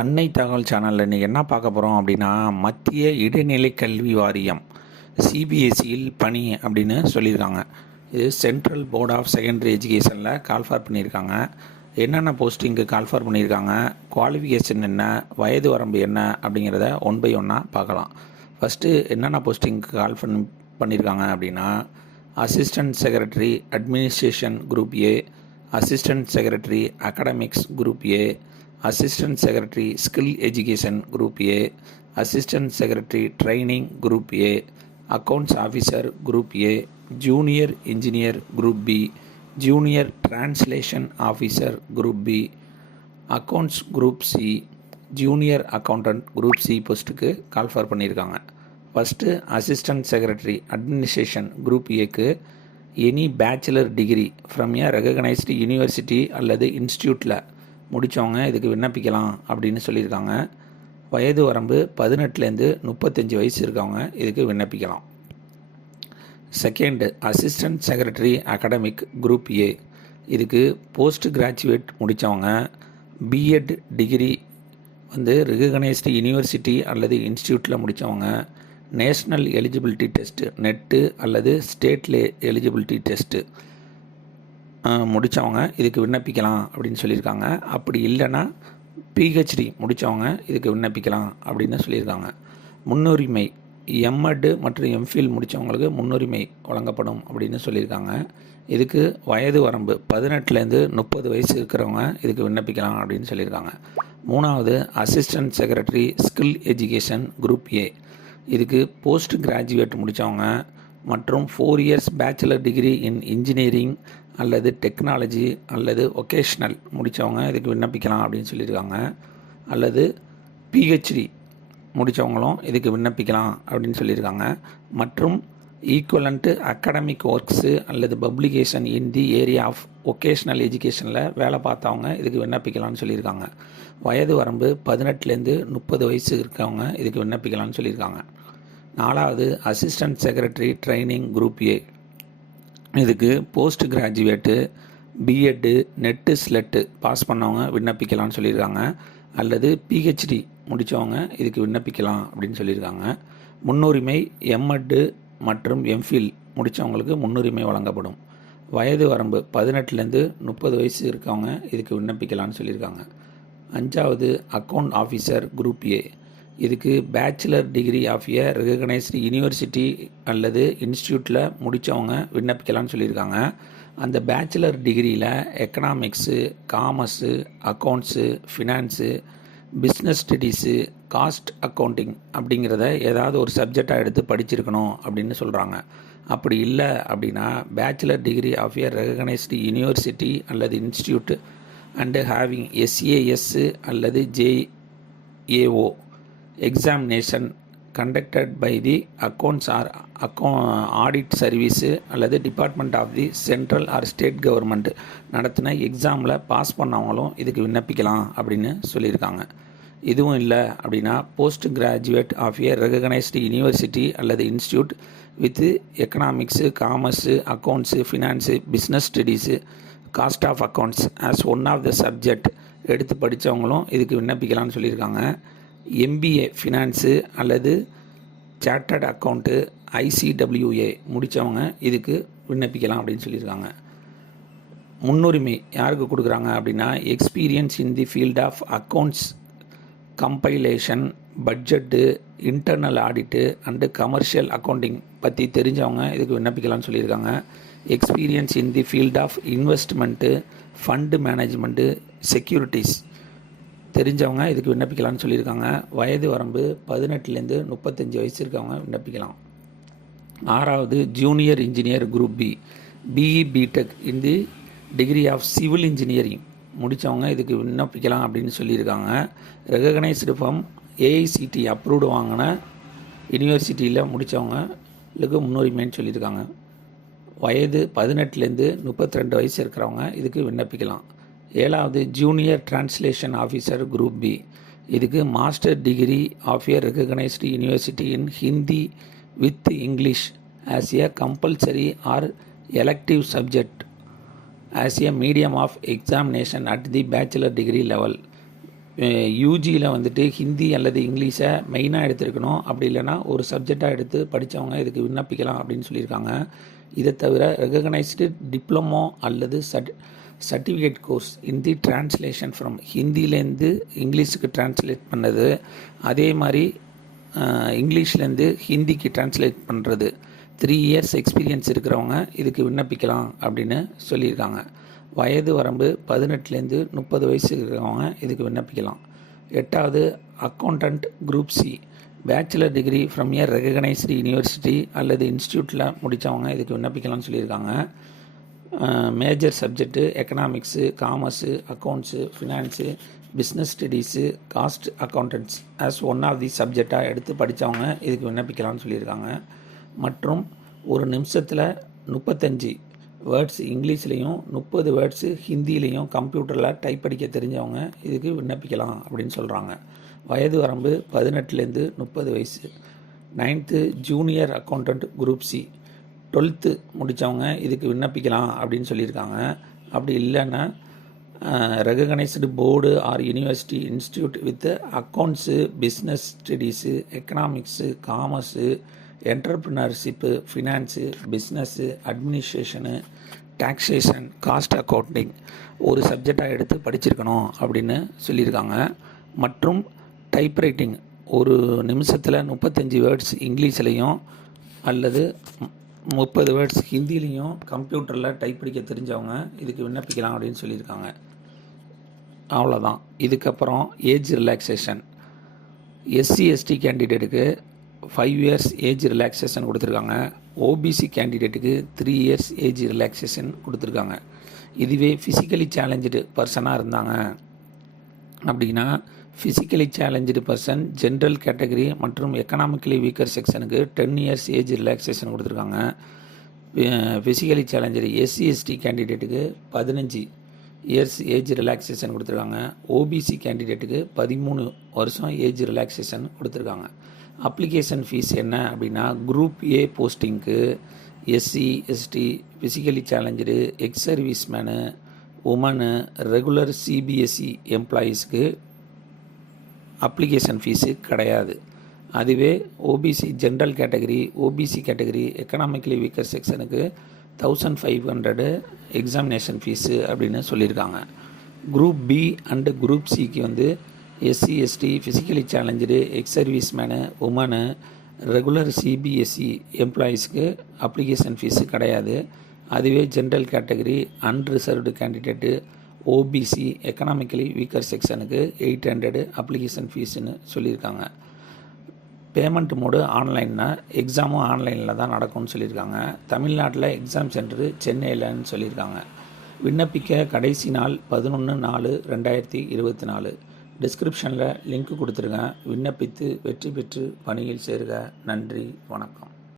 அன்னை தகவல் சேனலில் இன்றைக்கி என்ன பார்க்க போகிறோம் அப்படின்னா, மத்திய இடைநிலை கல்வி வாரியம் சிபிஎஸ்சியில் பணி அப்படின்னு சொல்லியிருக்காங்க. இது சென்ட்ரல் போர்ட் ஆஃப் செகண்டரி எஜுகேஷனில் கால்ஃபார் பண்ணியிருக்காங்க. என்னென்ன போஸ்டிங்கு கால்ஃபார் பண்ணியிருக்காங்க, குவாலிஃபிகேஷன் என்ன, வயது வரம்பு என்ன அப்படிங்கிறத ஒன் பை ஒன்னாக பார்க்கலாம். ஃபஸ்ட்டு என்னென்ன போஸ்டிங்க்கு பண்ணியிருக்காங்க அப்படின்னா, assistant secretary administration group A, assistant secretary academics group A, Assistant Secretary Skill Education Group A, Assistant Secretary Training Group A, Accounts Officer Group A, Junior Engineer Group B, Junior Translation Officer Group B, Accounts Group C, Junior Accountant Group C போஸ்ட்டுக்கு call for பண்ணியிருக்காங்க. First assistant secretary administration group ஏக்கு any bachelor degree from a recognised university அல்லது இன்ஸ்டியூட்டில் முடித்தவங்க இதுக்கு விண்ணப்பிக்கலாம் அப்படின்னு சொல்லியிருக்காங்க. வயது வரம்பு 18லேருந்து 35 வயசு இருக்கவங்க இதுக்கு விண்ணப்பிக்கலாம். Second assistant secretary academic group A, இதுக்கு போஸ்ட் கிராஜுவேட் முடித்தவங்க பிஎட் டிகிரி ரெகக்னைஸ்டு யூனிவர்சிட்டி அல்லது இன்ஸ்டியூட்டில் முடித்தவங்க நேஷ்னல் எலிஜிபிலிட்டி டெஸ்ட்டு நெட்டு அல்லது ஸ்டேட் எலிஜிபிலிட்டி டெஸ்ட்டு முடித்தவங்க இதுக்கு விண்ணப்பிக்கலாம் அப்படின்னு சொல்லியிருக்காங்க. அப்படி இல்லைன்னா பிஹெச்டி முடித்தவங்க இதுக்கு விண்ணப்பிக்கலாம் அப்படின்னு சொல்லியிருக்காங்க. முன்னுரிமை எம்எட் மற்றும் எம்ஃபில் முடித்தவங்களுக்கு முன்னுரிமை வழங்கப்படும் அப்படின்னு சொல்லியிருக்காங்க. இதுக்கு வயது வரம்பு 18லேருந்து 30 வயசு இருக்கிறவங்க இதுக்கு விண்ணப்பிக்கலாம் அப்படின்னு சொல்லியிருக்காங்க. மூணாவது assistant secretary skill education group A, இதுக்கு போஸ்ட் கிராஜுவேட் முடித்தவங்க மற்றும் 4 years bachelor degree in engineering அல்லது டெக்னாலஜி அல்லது ஒகேஷ்னல் முடித்தவங்க இதுக்கு விண்ணப்பிக்கலாம் அப்படின்னு சொல்லியிருக்காங்க. அல்லது பிஹெச்டி முடித்தவங்களும் இதுக்கு விண்ணப்பிக்கலாம் அப்படின்னு சொல்லியிருக்காங்க. மற்றும் ஈக்குவலண்ட்டு அகாடமிக் ஒர்க்ஸு அல்லது publication in the area of vocational எஜுகேஷனில் வேலை பார்த்தவங்க இதுக்கு விண்ணப்பிக்கலாம்னு சொல்லியிருக்காங்க. வயது வரம்பு 18லேருந்து 30 வயசு இருக்கவங்க இதுக்கு விண்ணப்பிக்கலாம்னு சொல்லியிருக்காங்க. நாலாவது assistant secretary training group A, இதுக்கு post graduate BEd NET SLET pass பண்ணவங்க விண்ணப்பிக்கலாம்னு சொல்லியிருக்காங்க. அல்லது பிஹெச்டி முடித்தவங்க இதுக்கு விண்ணப்பிக்கலாம் அப்படின்னு சொல்லியிருக்காங்க. முன்னுரிமை எம்எட்டு மற்றும் எம்ஃபில் முடித்தவங்களுக்கு முன்னுரிமை வழங்கப்படும். வயது வரம்பு 18லேருந்து 30 வயசு இருக்கவங்க இதுக்கு விண்ணப்பிக்கலாம்னு சொல்லியிருக்காங்க. அஞ்சாவது அக்கௌண்ட் ஆஃபீஸர் குரூப் ஏ, இதுக்கு bachelor degree of a recognised university அல்லது இன்ஸ்டியூட்டில் முடித்தவங்க விண்ணப்பிக்கலாம்னு சொல்லியிருக்காங்க. அந்த பேச்சுலர் டிகிரியில் economics, commerce, accounts, finance, business studies, cost accounting அப்படிங்கிறத ஏதாவது ஒரு சப்ஜெக்டாக எடுத்து படிச்சிருக்கணும் அப்படின்னு சொல்கிறாங்க. அப்படி இல்லை அப்படின்னா bachelor degree of a recognised university அல்லது இன்ஸ்டியூட் அண்டு ஹேவிங் எஸ்ஏஎஸ் அல்லது JAO examination conducted by the accounts or audit service அல்லது department of the central or state government நடத்தின எக்ஸாமில் பாஸ் பண்ணவங்களும் இதுக்கு விண்ணப்பிக்கலாம் அப்படின்னு சொல்லியிருக்காங்க. இதுவும் இல்லை அப்படின்னா post graduate of a recognised university அல்லது institute with economics, commerce, accounts, finance, business studies, cost of accounts as one of the subject எடுத்து படித்தவங்களும் இதுக்கு விண்ணப்பிக்கலாம்னு சொல்லியிருக்காங்க. எம்பிஏ ஃபினான்ஸு அல்லது சார்ட்டர்ட் அக்கௌண்ட்டு ஐசிடபிள்யூஏ முடித்தவங்க இதுக்கு விண்ணப்பிக்கலாம் அப்படின்னு சொல்லியிருக்காங்க. முன்னுரிமை யாருக்கு கொடுக்குறாங்க அப்படின்னா experience in the field of accounts compilation, budget, internal audit and commercial accounting பற்றி தெரிஞ்சவங்க இதுக்கு விண்ணப்பிக்கலாம்னு சொல்லியிருக்காங்க. Experience in the field of investment, fund management, securities தெரிஞ்சவங்க இதுக்கு விண்ணப்பிக்கலாம்னு சொல்லியிருக்காங்க. வயது வரம்பு 18லேருந்து 35 வயசு இருக்கவங்க விண்ணப்பிக்கலாம். ஆறாவது junior engineer group B, BE BTech in the degree of civil engineering முடித்தவங்க இதுக்கு விண்ணப்பிக்கலாம் அப்படின்னு சொல்லியிருக்காங்க. ரெகக்னைஸ்டு ஃப்ரம் ஏஐசிடி அப்ரூவ்டு வாங்கின யூனிவர்சிட்டியில் முடித்தவங்களுக்கு முன்னுரிமைன்னு சொல்லியிருக்காங்க. வயது 18லேருந்து 32 வயசு இருக்கிறவங்க இதுக்கு விண்ணப்பிக்கலாம். ஏழாவது junior translation officer group B, இதுக்கு master degree of a recognised university in Hindi with English as a compulsory or elective subject as a medium of examination at the bachelor degree level யூஜியில் வந்துட்டு ஹிந்தி அல்லது இங்கிலீஷை மெயினாக எடுத்துருக்கணும். அப்படி இல்லைன்னா ஒரு சப்ஜெக்டாக எடுத்து படித்தவங்க இதுக்கு விண்ணப்பிக்கலாம் அப்படின்னு சொல்லியிருக்காங்க. இதை தவிர ரெகக்னைஸ்டு டிப்ளமோ அல்லது certificate course in the translation from ஹிந்திலேருந்து இங்கிலீஷுக்கு டிரான்ஸ்லேட் பண்ணது, அதே மாதிரி இங்கிலீஷ்லேருந்து ஹிந்திக்கு டிரான்ஸ்லேட் பண்ணுறது 3 years எக்ஸ்பீரியன்ஸ் இருக்கிறவங்க இதுக்கு விண்ணப்பிக்கலாம் அப்படின்னு சொல்லியிருக்காங்க. வயது வரம்பு 18லேருந்து 30 வயசு இருக்கிறவங்க இதுக்கு விண்ணப்பிக்கலாம். 8வது accountant group C bachelor degree from a recognised university அல்லது இன்ஸ்டியூட்டில் முடித்தவங்க இதுக்கு விண்ணப்பிக்கலாம்னு சொல்லியிருக்காங்க. Major subject economics, commerce, accounts, finance, business studies, cost accountants as one of the சப்ஜெக்டாக எடுத்து படித்தவங்க இதுக்கு விண்ணப்பிக்கலாம்னு சொல்லியிருக்காங்க. மற்றும் ஒரு நிமிஷத்தில் 35 வேர்ட்ஸ் இங்கிலீஷ்லேயும் 30 வேர்ட்ஸு ஹிந்திலையும் கம்ப்யூட்டரில் டைப் அடிக்க தெரிஞ்சவங்க இதுக்கு விண்ணப்பிக்கலாம் அப்படின்னு சொல்கிறாங்க. வயது வரம்பு 18லேருந்து 30 வயசு. 9th junior accountant group C 12th முடித்தவங்க இதுக்கு விண்ணப்பிக்கலாம் அப்படின்னு சொல்லியிருக்காங்க. அப்படி இல்லைன்னா recognised board or university institute with accounts, business studies, economics, commerce, entrepreneurship, finance, business, administration, taxation, cost accounting ஒரு சப்ஜெக்டாக எடுத்து படிச்சிருக்கணும் அப்படின்னு சொல்லியிருக்காங்க. மற்றும் டைப்ரைட்டிங் ஒரு நிமிஷத்தில் 35 வேர்ட்ஸ் இங்கிலீஷ்லேயும் அல்லது 30 வேர்ட்ஸ் ஹிந்திலையும் கம்ப்யூட்டரில் டைப் படிக்க தெரிஞ்சவங்க இதுக்கு விண்ணப்பிக்கலாம் அப்படின்னு சொல்லியிருக்காங்க. அவ்வளோதான். இதுக்கப்புறம் ஏஜ் ரிலாக்ஸேஷன் எஸ்சி எஸ்டி கேண்டிடேட்டுக்கு 5 years ஏஜ் ரிலாக்ஸேஷன் கொடுத்துருக்காங்க. ஓபிசி கேண்டிடேட்டுக்கு 3 years ஏஜ் ரிலாக்ஸேஷன் கொடுத்துருக்காங்க. இதுவே ஃபிசிக்கலி சேலஞ்சு பர்சனாக இருந்தாங்க அப்படின்னா physically challenge person general category மற்றும் எக்கனாமிக்கலி வீக்கர் செக்ஷனுக்கு 10 years ஏஜ் ரிலாக்ஸேஷன் கொடுத்துருக்காங்க. ஃபிசிக்கலி சேலஞ்சர் எஸ்சி எஸ்டி கேண்டிடேட்டுக்கு 15 years ஏஜ் ரிலாக்ஸேஷன் கொடுத்துருக்காங்க. ஓபிசி கேண்டிடேட்டுக்கு 13 வருஷம் ஏஜ் ரிலாக்ஸேஷன் கொடுத்துருக்காங்க. அப்ளிகேஷன் ஃபீஸ் என்ன அப்படின்னா குரூப் ஏ போஸ்டிங்க்கு SC ST, physically challenger, ex service men, women, regular CBSE எம்ப்ளாயீஸ்க்கு அப்ளிகேஷன் ஃபீஸு கிடையாது. அதுவே OBC general category, OBC category, economically weaker செக்ஷனுக்கு 1500 எக்ஸாமினேஷன் ஃபீஸு அப்படின்னு சொல்லியிருக்காங்க. குரூப் பி அண்டு குரூப் சிக்கு வந்து SC ST, physically challenger, ex service men, women, regular CBSE எம்ப்ளாயீஸ்க்கு application fees கிடையாது. அதுவே general category, unreserved candidate, OBC, economically weaker செக்ஷனுக்கு 800 application ஃபீஸுன்னு சொல்லியிருக்காங்க. பேமெண்ட் மோடு ஆன்லைன்னா எக்ஸாமும் ஆன்லைனில் தான் நடக்கும்னு சொல்லியிருக்காங்க. தமிழ்நாட்டில் எக்ஸாம் சென்டரு சென்னையில்னு சொல்லியிருக்காங்க. விண்ணப்பிக்க கடைசி நாள் 11/4/2024. டிஸ்கிரிப்ஷனில் லிங்க் கொடுத்துருங்க. விண்ணப்பித்து வெற்றி பெற்று பணியில் சேருக. நன்றி, வணக்கம்.